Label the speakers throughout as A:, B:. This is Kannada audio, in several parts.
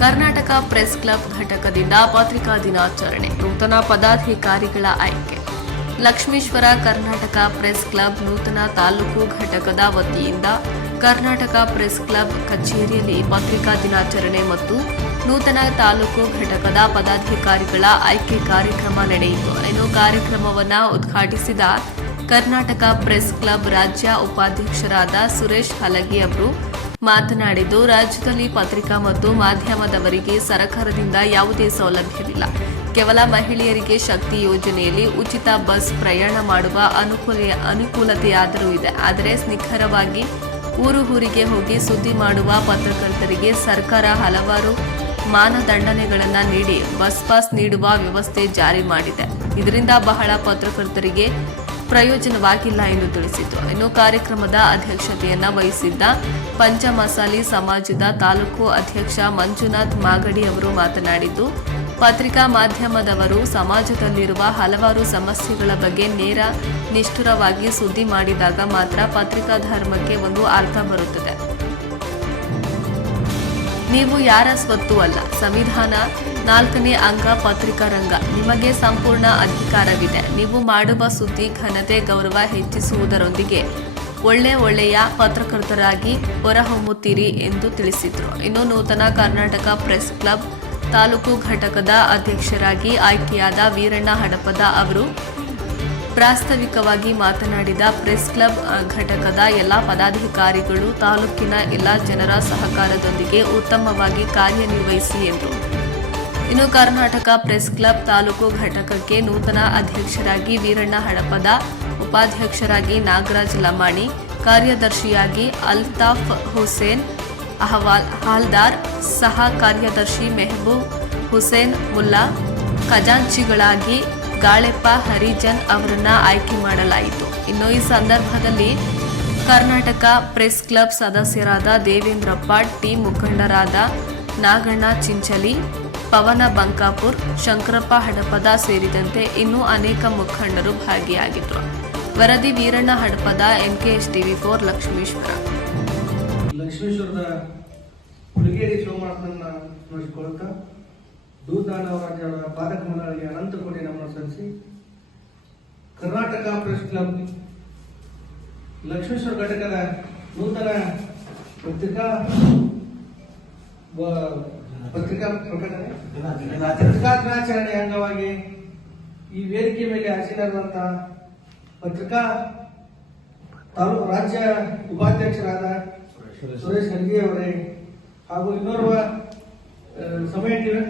A: ಕರ್ನಾಟಕ ಪ್ರೆಸ್ ಕ್ಲಬ್ ಘಟಕದಿಂದ ಪತ್ರಿಕಾ ದಿನಾಚರಣೆ, ನೂತನ ಪದಾಧಿಕಾರಿಗಳ ಆಯ್ಕೆ. ಲಕ್ಷ್ಮೀಶ್ವರ ಕರ್ನಾಟಕ ಪ್ರೆಸ್ ಕ್ಲಬ್ ನೂತನ ತಾಲೂಕು ಘಟಕದ ವತಿಯಿಂದ ಕರ್ನಾಟಕ ಪ್ರೆಸ್ ಕ್ಲಬ್ ಕಚೇರಿಯಲ್ಲಿ ಪತ್ರಿಕಾ ದಿನಾಚರಣೆ ಮತ್ತು ನೂತನ ತಾಲೂಕು ಘಟಕದ ಪದಾಧಿಕಾರಿಗಳ ಆಯ್ಕೆ ಕಾರ್ಯಕ್ರಮ ನಡೆಯಿತು. ಇನ್ನು ಕಾರ್ಯಕ್ರಮವನ್ನು ಉದ್ಘಾಟಿಸಿದ ಕರ್ನಾಟಕ ಪ್ರೆಸ್ ಕ್ಲಬ್ ರಾಜ್ಯ ಉಪಾಧ್ಯಕ್ಷರಾದ ಸುರೇಶ್ ಹಲಗಿ ಅವರು ಮಾತನಾಡಿದ್ದು, ರಾಜ್ಯದಲ್ಲಿ ಪತ್ರಿಕಾ ಮತ್ತು ಮಾಧ್ಯಮದವರಿಗೆ ಸರ್ಕಾರದಿಂದ ಯಾವುದೇ ಸೌಲಭ್ಯವಿಲ್ಲ. ಕೇವಲ ಮಹಿಳೆಯರಿಗೆ ಶಕ್ತಿ ಯೋಜನೆಯಲ್ಲಿ ಉಚಿತ ಬಸ್ ಪ್ರಯಾಣ ಮಾಡುವ ಅನುಕೂಲ, ಅನುಕೂಲತೆಯಾದರೂ ಇದೆ. ಆದರೆ ನಿಖರವಾಗಿ ಊರು ಊರಿಗೆ ಹೋಗಿ ಸುದ್ದಿ ಮಾಡುವ ಪತ್ರಕರ್ತರಿಗೆ ಸರ್ಕಾರ ಹಲವಾರು ಮಾನದಂಡನೆಗಳನ್ನು ನೀಡಿ ಬಸ್ ಪಾಸ್ ನೀಡುವ ವ್ಯವಸ್ಥೆ ಜಾರಿ ಮಾಡಿದೆ. ಇದರಿಂದ ಬಹಳ ಪತ್ರಕರ್ತರಿಗೆ ಪ್ರಯೋಜನವಾಗಿಲ್ಲ ಎಂದು ತಿಳಿಸಿತು ಇನ್ನು ಕಾರ್ಯಕ್ರಮದ ಅಧ್ಯಕ್ಷತೆಯನ್ನು ವಹಿಸಿದ್ದ ಪಂಚಮಸಾಲಿ ಸಮಾಜದ ತಾಲೂಕು ಅಧ್ಯಕ್ಷ ಮಂಜುನಾಥ್ ಮಾಗಡಿ ಅವರು ಮಾತನಾಡಿದ್ದು, ಪತ್ರಿಕಾ ಮಾಧ್ಯಮದವರು ಸಮಾಜದಲ್ಲಿರುವ ಹಲವಾರು ಸಮಸ್ಯೆಗಳ ಬಗ್ಗೆ ನೇರ ನಿಷ್ಠುರವಾಗಿ ಸುದ್ದಿ ಮಾಡಿದಾಗ ಮಾತ್ರ ಪತ್ರಿಕಾ ಧರ್ಮಕ್ಕೆ ಒಂದು ಅರ್ಥ ಬರುತ್ತದೆ. ನೀವು ಯಾರ ಸ್ವತ್ತು ಅಲ್ಲ, ಸಂವಿಧಾನ ನಾಲ್ಕನೇ ಅಂಗ ಪತ್ರಿಕಾ ರಂಗ. ನಿಮಗೆ ಸಂಪೂರ್ಣ ಅಧಿಕಾರವಿದೆ. ನೀವು ಮಾಡುವ ಸುದ್ದಿ ಘನತೆ ಗೌರವ ಹೆಚ್ಚಿಸುವುದರೊಂದಿಗೆ ಒಳ್ಳೆ ಒಳ್ಳೆಯ ಪತ್ರಕರ್ತರಾಗಿ ಹೊರಹೊಮ್ಮುತ್ತೀರಿ ಎಂದು ತಿಳಿಸಿದರು. ಇನ್ನು ನೂತನ ಕರ್ನಾಟಕ ಪ್ರೆಸ್ ಕ್ಲಬ್ ತಾಲೂಕು ಘಟಕದ ಅಧ್ಯಕ್ಷರಾಗಿ ಆಯ್ಕೆಯಾದ ವೀರಣ್ಣ ಹಡಪದ ಅವರು ಪ್ರಾಸ್ತಾವಿಕವಾಗಿ ಮಾತನಾಡಿದ ಪ್ರೆಸ್ ಕ್ಲಬ್ ಘಟಕದ ಎಲ್ಲ ಪದಾಧಿಕಾರಿಗಳು ತಾಲೂಕಿನ ಎಲ್ಲ ಜನರ ಸಹಕಾರದೊಂದಿಗೆ ಉತ್ತಮವಾಗಿ ಕಾರ್ಯನಿರ್ವಹಿಸಿ ಎಂದರು. ಇನ್ನು ಕರ್ನಾಟಕ ಪ್ರೆಸ್ ಕ್ಲಬ್ ತಾಲೂಕು ಘಟಕಕ್ಕೆ ನೂತನ ಅಧ್ಯಕ್ಷರಾಗಿ ವೀರಣ್ಣ ಹಡಪದ ಉಪಾಧ್ಯಕ್ಷರಾಗಿ ನಾಗರಾಜ್ ಲಮಾಣಿ, ಕಾರ್ಯದರ್ಶಿಯಾಗಿ ಅಲ್ತಾಫ್ ಹುಸೇನ್ ಅಹವಾಲ್ ಹಾಲ್ದಾರ್, ಸಹ ಕಾರ್ಯದರ್ಶಿ ಮೆಹಬೂಬ್ ಹುಸೇನ್ ಮುಲ್ಲಾ, ಖಜಾಂಚಿಗಳಾಗಿ ಗಾಳೆಪ್ಪ ಹರಿಜನ್ ಅವರನ್ನು ಆಯ್ಕೆ ಮಾಡಲಾಯಿತು. ಇನ್ನು ಈ ಸಂದರ್ಭದಲ್ಲಿ ಕರ್ನಾಟಕ ಪ್ರೆಸ್ ಕ್ಲಬ್ ಸದಸ್ಯರಾದ ದೇವೇಂದ್ರಪ್ಪ, ಟಿ ಮುಖಂಡರಾದ ನಾಗಣ್ಣ ಚಿಂಚಲಿ, ಪವನ ಬಂಕಾಪುರ್, ಶಂಕರಪ್ಪ ಹಡಪದ ಸೇರಿದಂತೆ ಇನ್ನೂ ಅನೇಕ ಮುಖಂಡರು ಭಾಗಿಯಾಗಿದ್ದರು ವರದಿ Veeranna Hadapada MKS TV four Lakshmeshwar.
B: ಲಕ್ಷ್ಮೇಶ್ವರದ ಹುಡುಗೇರಿ ಸೋಮನಾಥನನ್ನ ಸ್ಮರಿಸಿಕೊಳ್ಳುತ್ತಾ ದೂರದಾನ ರಾಜ್ಯದ ಮಂಡಳಿಗೆ ಅನಂತ ಕೋಟಿ ನಮನ ಸಲ್ಲಿಸಿ ಕರ್ನಾಟಕ ಪ್ರೆಸ್ ಕ್ಲಬ್ ಲಕ್ಷ್ಮೇಶ್ವರ ಘಟಕದ ನೂತನ ಪತ್ರಿಕಾ ಪತ್ರಿಕಾ ಪ್ರಕಟಣೆ, ಪತ್ರಿಕಾ ದಿನಾಚರಣೆಯ ಅಂಗವಾಗಿ ಈ ವೇದಿಕೆ ಮೇಲೆ ಆಸೀನರಾದಂತಹ ಪತ್ರಿಕಾ ತಾಲೂಕು ರಾಜ್ಯ ಉಪಾಧ್ಯಕ್ಷರಾದ ಸುರೇಶ್. ಖರ್ಗೆ ಅವರೇ ಹಾಗೂ ಇನ್ನೋರ್ವ ಸಮಯ ಟಿವಿ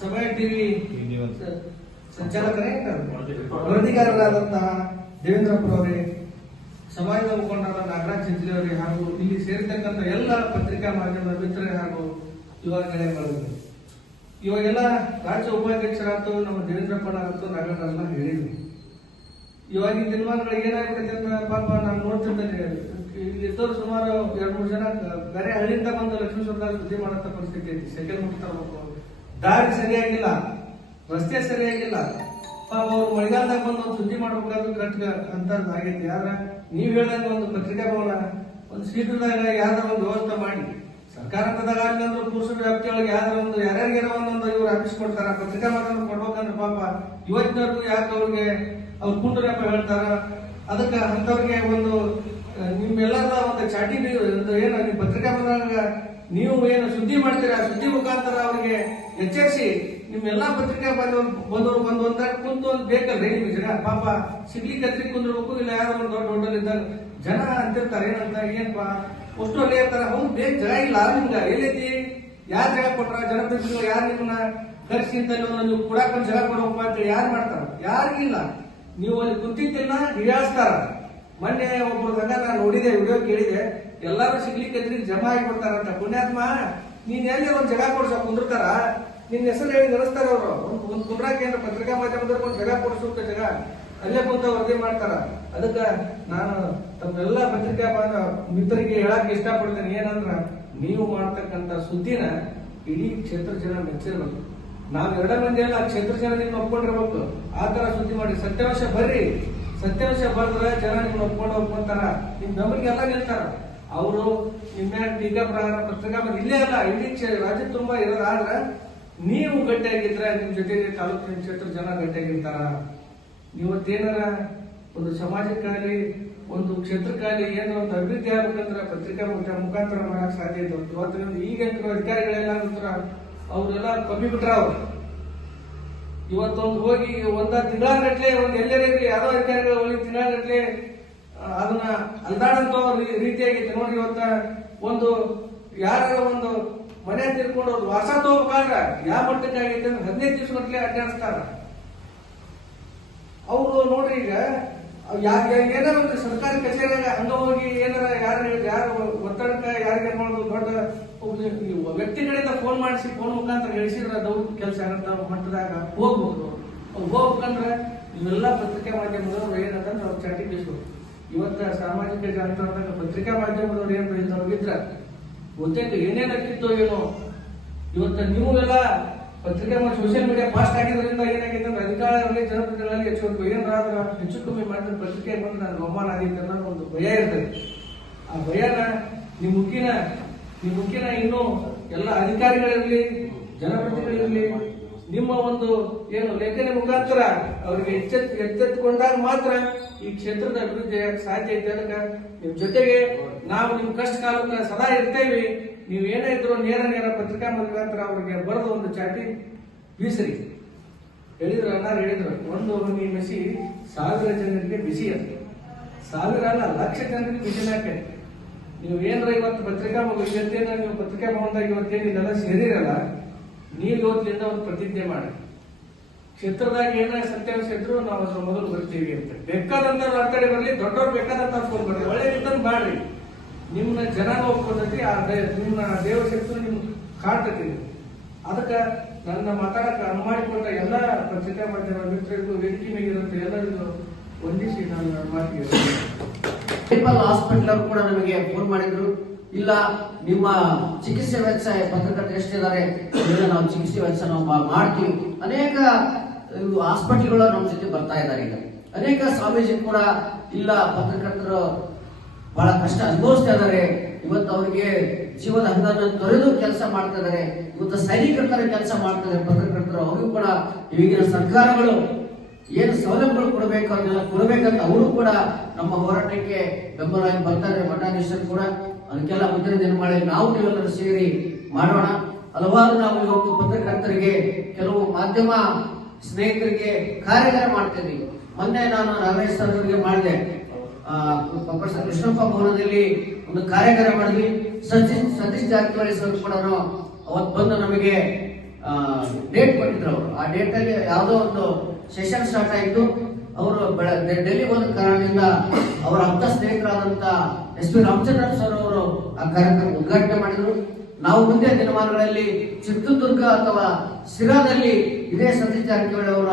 B: ಸಮಯ ಟಿವಿ ಸಂಚಾಲಕರೇ ವರದಿಗಾರರಾದಂತಹ ದೇವೇಂದ್ರಪ್ಪರವರೇ ಸಮಾಜದ ಮುಖಂಡರಾದ ನಾಗರಾಜ್ ಚಿಂಚಲಿ ಅವರೇ ಹಾಗೂ ಇಲ್ಲಿ ಸೇರಿರ್ತಕ್ಕಂಥ ಎಲ್ಲ ಪತ್ರಿಕಾ ಮಾಧ್ಯಮದ ಮಿತ್ರರೇ ಹಾಗೂ ಯುವ ಗೆಳೆಯರು ಇವಾಗೆಲ್ಲ ರಾಜ್ಯ ಉಪಾಧ್ಯಕ್ಷರಾಯ್ತು ನಮ್ಮ ದೇವೇಂದ್ರಪ್ಪನಾಗತ್ತು ನಾಗರಾಜ್ ಹೇಳಿದ್ವಿ ಇವಾಗಿನ ದಿನಮಾನಗಳಿಗೆ ಏನಾಗ್ಬಿಡುತ್ತೆ ಅಂತ ಪಾಪ ನಾನು ಇಲ್ಲಿ ಇದ್ದವ್ರು ಸುಮಾರು ಎರಡು ಮೂರು ಜನ ಬೇರೆ ಹಳ್ಳಿಯಿಂದ ಬಂದು ಲಕ್ಷ್ಮೀಶ್ವರದಾಗ ಸುದ್ದಿ ಮಾಡಂತ ಪರಿಸ್ಥಿತಿ ಐತಿ. ಸೈಕಲ್ ಮುಟ್ತಾರಬೇಕು ದಾರಿ ಸರಿಯಾಗಿಲ್ಲ. ರಸ್ತೆ ಸರಿಯಾಗಿಲ್ಲ. ಪಾಪ ಅವ್ರು ಮಳೆಗಾಲದಾಗ ಬಂದು ಒಂದು ಸುದ್ದಿ ಮಾಡ್ಬೇಕಾದ್ರು ಕಷ್ಟ ಅಂತ ಆಗೈತಿ. ಆದ್ರೆ ನೀವ್ ಹೇಳ್ದಂಗೆ ಒಂದು ಪತ್ರಿಕಾ ಭವನ, ಒಂದು ಶೀಘ್ರದಾಗ ಯಾವ್ದಾರ ಒಂದು ವ್ಯವಸ್ಥೆ ಮಾಡಿ. ಸರ್ಕಾರ ಹಂತದಾಗ ಆಗ್ಲಂದ್ರೆ ಪುರುಷರ ವ್ಯಾಪ್ತಿಯೊಳಗೆ ಯಾವ್ದಾರ ಒಂದು ಯಾರ್ಯಾರಿಗೆ ಒಂದೊಂದು ಇವ್ರು ಆಫೀಸ್ ಪತ್ರಿಕಾ ಮಾಧ್ಯಮ ಕೊಡ್ಬೇಕಂದ್ರೆ ಪಾಪ ಇವತ್ತಿನವರೆಗೂ ಯಾಕೆ ಅವ್ರಿಗೆ ಅವ್ರು ಕುಂದರಪ್ಪ ಹೇಳ್ತಾರ. ಅದಕ್ಕೆ ಅಂಥವ್ರಿಗೆ ಒಂದು ನಿಮ್ಮೆಲ್ಲರ ಒಂದು ಚಾಟಿ ನೀವು ಏನು, ನಿಮ್ಮ ಪತ್ರಿಕಾ ಬಂದಾಗ ನೀವು ಏನು ಸುದ್ದಿ ಮಾಡ್ತೀರಾ? ಸುದ್ದಿ ಮುಖಾಂತರ ಅವ್ರಿಗೆ ಎಚ್ಚರಿಸಿ ನಿಮ್ಮೆಲ್ಲ ಪತ್ರಿಕಾ ಬಂದ, ಬಂದವರು ಬಂದು ಒಂದಾಗ ಕುಂತು ಒಂದು ಬೇಕಲ್ಲ ನಿಮ್ಗೆ ಜನ? ಪಾಪ ಸಿಗ್ಲಿ ಹತ್ರಿ ಕುಂದಿರ್ಬೇಕು, ಇಲ್ಲ ಯಾರೋ ಒಂದು ದೊಡ್ಡ ಹೋಟೆಲ್ ಇದ್ದಾಗ ಜನ ಅಂತಿರ್ತಾರೆ, ಏನಂತ ಏನಪ್ಪಾ ಅಷ್ಟು ಅಲ್ಲಿ ಇರ್ತಾರ ಹೌದು ಬೇಗ ಜಾಗ ಇಲ್ಲ ನಿಮ್ಗೆ ಎಲ್ಲೈತಿ ಯಾರ್ ಜಾಗ ಕೊಟ್ರ? ಜನಪ್ರತಿನಿಧಿಗಳು ಯಾರು ನಿಮ್ಮನ್ನ ಕರ್ಸಿ ಅಂತ ನೀವು ಕೊಡಾಕ ಜನ ಕೊಡೋಪ್ಪ ಅಂತ ಯಾರು ಮಾಡ್ತಾರ? ಯಾರಿಗಿಲ್ಲ. ನೀವು ಅಲ್ಲಿ ಕುಂತಿದ್ದಿಲ್ಲ ನಿರಾಸ್ತಾರ ಮೊನ್ನೆ ಒಬ್ರು ಸಂಘ ನಾನು ನೋಡಿದೆ, ವಿಡಿಯೋ ಕೇಳಿದೆ. ಎಲ್ಲಾರು ಸಿಗ್ಲಿಕ್ಕೆ ಜಮಾ ಆಗಿಬಿಡ್ತಾರಂತ. ಪುಣ್ಯಾತ್ಮ, ನೀನ್ ಎಲ್ಲಿ ಒಂದ್ ಜಗ ಕೊಡ್ಸ, ಕುಂದಿರ್ತಾರ? ನಿನ್ನ ಹೆಸರು ಹೇಳಿ ನಡೆಸ್ತಾರ ಅವರು. ಒಂದು ಒಂದು ಕುಂದ್ರಾಕ ಏನಾರ ಪತ್ರಿಕಾ ಮಾಧ್ಯಮದವ್ರಿಗೆ ಒಂದು ಜಗ ಕೊಡಿಸೋಕ ಜಗ ಅಲ್ಲೇ ಕುಂತ ವರದಿ ಮಾಡ್ತಾರ. ಅದಕ್ಕೆ ನಾನು ತಮ್ಮೆಲ್ಲ ಪತ್ರಿಕಾ ಮಿತ್ರರಿಗೆ ಹೇಳಕ್ ಇಷ್ಟಪಡ್ತೇನೆ. ಏನಂದ್ರ, ನೀವು ಮಾಡ್ತಕ್ಕಂಥ ಸುದ್ದಿನ ಇಡೀ ಕ್ಷೇತ್ರ ಜನ ಮೆಚ್ಚಿರ್ಬೇಕು. ನಾವ್ ಎರಡ ಮಂದಿ ಎಲ್ಲ ಕ್ಷೇತ್ರ ಜನ ನಿಮ್ಗೆ ಒಪ್ಕೊಂಡಿರ್ಬೇಕು. ಆ ತರ ಸುದ್ದಿ ಮಾಡಿ. ಸತ್ಯಾಂಶ ಬರ್ರಿ. ಸತ್ಯಾಂಶ ಬರೆದ್ರೆ ಜನ ನಿಮ್ಗೆ ಒಪ್ಕೊಂಡು ಒಪ್ಕೊಂತಾರ ನಿಮ್ ಬೆಂಬಲಿಗೆ ಎಲ್ಲ ನಿಲ್ತಾರ ಅವರು ನಿಮ್ಮ ಟೀಕಾ ಪ್ರಹಾರ ಪತ್ರಿಕಾ ಇಲ್ಲೇ ಅಲ್ಲ ಇಡೀ ರಾಜ್ಯ ತುಂಬಾ ಇರೋದಾದ್ರ ನೀವು ಗಟ್ಟಿಯಾಗಿದ್ರೆ ನಿಮ್ ಜೊತೆಗೆ ತಾಲೂಕಿನ ಕ್ಷೇತ್ರ ಜನ ಗಟ್ಟಿಯಾಗಿರ್ತಾರ. ಇವತ್ತೇನಾರ ಒಂದು ಸಮಾಜಕ್ಕಾಗಲಿ, ಒಂದು ಕ್ಷೇತ್ರಕ್ಕಾಗಲಿ ಏನೋ ಒಂದು ಅಭಿವೃದ್ಧಿ ಆಗ್ಬೇಕಂದ್ರೆ ಪತ್ರಿಕಾ ಮುಖ- ಮುಖಾಂತರ ಮಾಡಕ್ ಸಾಧ್ಯ ಇತ್ತು ಇವತ್ತು ಈಗ ಅಧಿಕಾರಿಗಳೆಲ್ಲ ಅವರೆಲ್ಲ ಕಮ್ಮಿ ಬಿಟ್ರ ಅವ್ರು. ಇವತ್ತೊಂದು ಹೋಗಿ ಒಂದ ತಿಂಗಳಗಟ್ಲೆ ಒಂದು ಎಲ್ಲರೇ ಯಾರೋ ಅಧಿಕಾರಿಗಳು ಹೋಗಿ ತಿಂಗಳಗಟ್ಲೆ ಅದನ್ನ ಅಲ್ದಾಡಂತ ರೀತಿಯಾಗಿ ನೋಡಿ ಇವತ್ತ ಒಂದು ಯಾರ ಒಂದು ಮನೆ ತಿರ್ಕೊಂಡು ವಾಸ ತಗೋಬೇಕಾದ್ರ ಯಾವ ಮಟ್ಟಕ್ಕೆ ಆಗೈತೆ ಅಂದ್ರೆ ಹದಿನೈದು ದಿವಸ ಗಟ್ಲೆ ಅಡ್ಡಾಡಿಸ್ತಾರ ಅವರು ನೋಡ್ರಿ ಈಗ ಏನಾರ ಒಂದು ಸರ್ಕಾರಿ ಕಚೇರಿಯಾಗ ಹಂಗ ಹೋಗಿ ಏನಾರ ಯಾರು ಯಾರು ಒತ್ತಡಕ್ಕ ಯಾರಿಗೆ ಮಾಡೋದು ದೊಡ್ಡ ಒಬ್ಬ ವ್ಯಕ್ತಿ ಕಡೆಯಿಂದ ಫೋನ್ ಮಾಡಿಸಿ ಫೋನ್ ಮುಖಾಂತರ ಹೇಳಿಸಿದ್ರೆ ಅದು ಕೆಲಸ ಆಗತ್ತ ಮಟ್ಟದಾಗ ಹೋಗ್ಬೋದು. ಅವ್ರು ಹೋಗ್ಬೇಕಂದ್ರೆ ಇವೆಲ್ಲ ಪತ್ರಿಕಾ ಮಾಧ್ಯಮದವ್ರು ಏನಂತಂದ್ರೆ ಅವ್ರು ಚಾಟಿ ಬೀಸ್ಬೋದು ಇವತ್ತ ಸಾಮಾಜಿಕ ಜಾಲತಾಣದಾಗ ಪತ್ರಿಕಾ ಮಾಧ್ಯಮದವ್ರು ಏನ್ ಹೇಳಿದ್ರು ಬಹುತೇಕ ಏನೇನು ಆಗ್ತಿತ್ತೋ ಏನೋ. ಇವತ್ತ ನೀವು ಎಲ್ಲ ಪತ್ರಿಕೆ ಮತ್ತು ಸೋಷಿಯಲ್ ಮೀಡಿಯಾ ಫಾಸ್ಟ್ ಆಗಿದ್ರಿಂದ ಏನಾಗಿದೆ ಅಂದ್ರೆ ಅಧಿಕಾರಿಗಳಲ್ಲಿ, ಜನಪ್ರತಿನಿಧಿಗಳಲ್ಲಿ ಹೆಚ್ಚು ಏನಾದ್ರ ಹೆಚ್ಚು ಕಮ್ಮಿ ಮಾಡಿದ್ರೆ ಪತ್ರಿಕೆ ಬಂದ್ರೆ ನಾನು ಅವಮಾನ ಆಗಿತ್ತು ಅನ್ನೋ ಒಂದು ಭಯ ಇರ್ತದೆ. ಆ ಭಯನ ನಿಮ್ಮ ಮುಖಿನ ನಿಮ್ ಮುಖ್ಯನ ಇನ್ನು ಎಲ್ಲ ಅಧಿಕಾರಿಗಳಿರಲಿ, ಜನಪ್ರತಿನಿಧಿಗಳಿರ್ಲಿ, ನಿಮ್ಮ ಒಂದು ಏನು ಲೇಖನೆ ಮುಖಾಂತರ ಅವರಿಗೆ ಎಚ್ಚೆತ್, ಎಚ್ಚೆತ್ತುಕೊಂಡಾಗ ಮಾತ್ರ ಈ ಕ್ಷೇತ್ರದ ಅಭಿವೃದ್ಧಿ ಸಾಧ್ಯ ಐತೆ ಅದಕ್ಕೆ ನಿಮ್ ಜೊತೆಗೆ ನಾವು ನಿಮ್ ಕಷ್ಟ ಕಾಲಕ್ಕೆ ಸದಾ ಇರ್ತೇವೆ. ನೀವು ಏನೇ ಇದ್ರು ನೇರ ನೇರ ಪತ್ರಿಕಾ ಮುಖಾಂತರ ಅವ್ರಿಗೆ ಬರೆದು ಒಂದು ಚಾಟಿ ಬೀಸರಿ. ಹೇಳಿದ್ರು ಅನ್ನಾರು ಹೇಳಿದ್ರು. ಒಂದು ಮಸಿ ಸಾವಿರ ಜನರಿಗೆ ಬಿಸಿ ಅಂತ ಸಾವಿರ ಅಲ್ಲ, ಲಕ್ಷ ಜನರಿಗೆ ಬಿಸಿ ಹಾಕಿ ನೀವು ಏನ್ರ ಇವತ್ತು ಪತ್ರಿಕಾ ಇವತ್ತೇನ ನೀವು ಪತ್ರಿಕಾ ಭವನದಾಗ ಇವತ್ತೇನು ಇದೆಲ್ಲ ಸೇರಿರಲ್ಲ, ನೀರು ಇವತ್ತಿನಿಂದ ಒಂದು ಪ್ರತಿಜ್ಞೆ ಮಾಡಿ. ಕ್ಷೇತ್ರದಾಗ ಏನ ಸತ್ಯಾಂಶ ಇದ್ರು ನಾವು ಅದ್ರ ಮೊದಲು ಬರ್ತೀವಿ ಅಂತ. ಬೇಕಾದಂತ ಕಡೆ ಬರ್ಲಿ, ದೊಡ್ಡವ್ರು ಬೇಕಾದಂತ ಫೋನ್ ಬರ್ಲಿ. ಒಳ್ಳೆ ರೀತಿಯಿಂದ ಮಾಡ್ರಿ. ನಿಮ್ಮನ್ನ ಜನ ಒಪ್ಕೊಂಡೈತಿ, ಆ ನಿಮ್ಮ ದೇವ ಶಕ್ತಿ ನಿಮ್ ಕಾಡ್ತೈತಿ ಅದಕ್ಕ ನನ್ನ ಮಾತಾಡಕ್ಕೆ ಅನುಮಾನಿಕೊಂಡ ಎಲ್ಲ ಪತ್ರಿಕಾ ಮಾಧ್ಯಮ ಮಿತ್ರರಿಗೂ ವೇದಿಕೆ ಮೇಲಿರುವಂತ ಎಲ್ಲರಿಗೂ
C: ಅವರು ಕೂಡ ನಮಗೆ ಫೋನ್ ಮಾಡಿದ್ರು. ಇಲ್ಲ, ನಿಮ್ಮ ಚಿಕಿತ್ಸೆ ವೆಚ್ಚ ಪತ್ರಕರ್ತರು ಎಷ್ಟಿದ್ದಾರೆ? ನಾವು ಚಿಕಿತ್ಸೆ ವೆಚ್ಚ ನಾವು ಮಾಡ್ತೀವಿ. ಅನೇಕ ಹಾಸ್ಪಿಟಲ್ಗಳು ನಮ್ಮ ಜೊತೆ ಬರ್ತಾ ಇದ್ದಾರೆ ಈಗ. ಅನೇಕ ಸ್ವಾಮೀಜಿ ಕೂಡ, ಇಲ್ಲ, ಪತ್ರಕರ್ತರು ಬಹಳ ಕಷ್ಟ ಅನುಭವಿಸ್ತಾ ಇದ್ದಾರೆ. ಇವತ್ತು ಅವರಿಗೆ ಜೀವದ ಹಂಗನ್ನು ತೊರೆದು ಕೆಲಸ ಮಾಡ್ತಾ ಇದ್ದಾರೆ. ಇವತ್ತು ಸೈನಿಕರ ಕೆಲಸ ಮಾಡ್ತಾ ಇದ್ದಾರೆ, ಪತ್ರಕರ್ತರು. ಅವರಿಗೂ ಕೂಡ ಈಗಿನ ಸರ್ಕಾರಗಳು ಏನು ಸೌಲಭ್ಯಗಳು ಕೊಡಬೇಕು ಅದನ್ನೆಲ್ಲ ಕೊಡಬೇಕಂತ ಅವರು ಕೂಡ ನಮ್ಮ ಹೋರಾಟಕ್ಕೆ ಬೆಂಬಲವಾಗಿ ಬರ್ತಾರೆ, ಮಠಾಧೀಶರು ಕೂಡ. ಅದಕ್ಕೆಲ್ಲ ಮುಂದಿನ ದಿನ ಮಾಡಿ ನಾವು ನೀವೆಲ್ಲರೂ ಸೇರಿ ಮಾಡೋಣ. ಹಲವಾರು ನಾವು ಇವತ್ತು ಪತ್ರಕರ್ತರಿಗೆ, ಕೆಲವು ಮಾಧ್ಯಮ ಸ್ನೇಹಿತರಿಗೆ ಕಾರ್ಯಾಗಾರ ಮಾಡ್ತಿದ್ವಿ. ಮೊನ್ನೆ ನಾನು ರಮೇಶ್ ಸರ್ ಅವರಿಗೆ ಮಾಡಿದೆ. ಪ್ರೊಫೆಸರ್ ಕೃಷ್ಣಪ್ಪ ಭವನದಲ್ಲಿ ಒಂದು ಕಾರ್ಯಾಗಾರ ಮಾಡಿದ್ವಿ. ಸಚಿನ್ ಸತೀಶ್ ಜಾರಕಿಹೊಳಿ ಸರ್ ಕೂಡ ಅವತ್ತು ಬಂದು ನಮಗೆ ಡೇಟ್ ಕೊಟ್ಟಿದ್ರು ಅವರು. ಆ ಡೇಟ್ ಅಲ್ಲಿ ಯಾವುದೋ ಒಂದು ಸೆಷನ್ ಸ್ಟಾರ್ಟ್ ಆಯಿತು. ಅವರು ಡೆಲ್ಲಿ ಹೋದ ಕಾರಣದಿಂದ ಅವರ ಆಪ್ತ ಸ್ನೇಹಿತರಾದಂತ ಎಸ್ ಪಿ ರಾಮಚಂದ್ರನ್ ಸರ್ ಅವರು ಆ ಕಾರ್ಯಕ್ರಮ ಉದ್ಘಾಟನೆ ಮಾಡಿದ್ರು. ನಾವು ಮುಂದೆ ದಿನಮಾನಗಳಲ್ಲಿ ಚಿತ್ರದುರ್ಗ ಅಥವಾ ಸಿರಾದಲ್ಲಿ ಇದೇ ಸತೀಶ್ ಜಾರಕಿಹೊಳಿ ಅವರ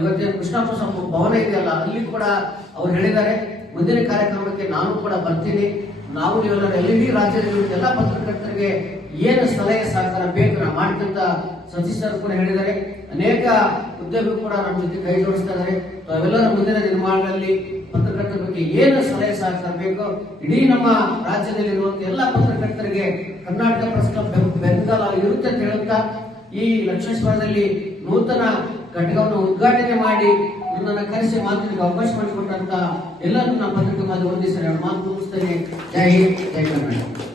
C: ಇವತ್ತಿನ ಕೃಷ್ಣಪ್ಪ ಭವನ ಇದೆಯಲ್ಲ, ಅಲ್ಲಿ ಕೂಡ ಅವ್ರು ಹೇಳಿದ್ದಾರೆ. ಮುಂದಿನ ಕಾರ್ಯಕ್ರಮಕ್ಕೆ ನಾನು ಕೂಡ ಬರ್ತೀನಿ. ನಾವು ನೀವೆಲ್ಲರೂ ಇಡೀ ರಾಜ್ಯದಲ್ಲಿ ಎಲ್ಲ ಪತ್ರಕರ್ತರಿಗೆ ಏನು ಸಲಹೆ ಸಹಕಾರ ಬೇಕು ನಾವು ಮಾಡ್ತಿಂತ ಸತೀಶ್ ಕೂಡ ಹೇಳಿದ್ದಾರೆ. ಅನೇಕ ಉದ್ಯೋಗ ಕೂಡ ನಮ್ಮ ಜೊತೆ ಕೈ ಜೋಡಿಸ್ತಾ ಇದ್ದಾರೆ. ತಾವೆಲ್ಲರ ಮುಂದಿನ ನಿರ್ಮಾಣದಲ್ಲಿ ಪತ್ರಕರ್ತರ ಬಗ್ಗೆ ಏನು ಸಲಹೆ ಸಹಕಾರ ಬೇಕು, ಇಡೀ ನಮ್ಮ ರಾಜ್ಯದಲ್ಲಿ ಇರುವಂತ ಎಲ್ಲ ಪತ್ರಕರ್ತರಿಗೆ ಕರ್ನಾಟಕ ಪ್ರೆಸ್ ಕ್ಲಬ್ ಬೆಂ- ಬೆಂಬಲ ಇರುತ್ತೆ ಅಂತ ಹೇಳುತ್ತಾ, ಈ ಲಕ್ಷ್ಮೇಶ್ವರದಲ್ಲಿ ನೂತನ ಘಟಕವನ್ನು ಉದ್ಘಾಟನೆ ಮಾಡಿ ನನ್ನನ್ನು ಕರೆಸಿ ಮಾತಿಗೆ ಅವಕಾಶ ಮಾಡಿಕೊಟ್ಟಂತ ಎಲ್ಲರೂ ನಮ್ಮ ಪತ್ರಿಕೆ ಮಾತು ವಂದಿಸಿ ಮಾತು ಮುಗಿಸ್ತೇನೆ. ಜೈ ಹಿಂದ್, ಜೈ ಕರ್ನಾಟಕ.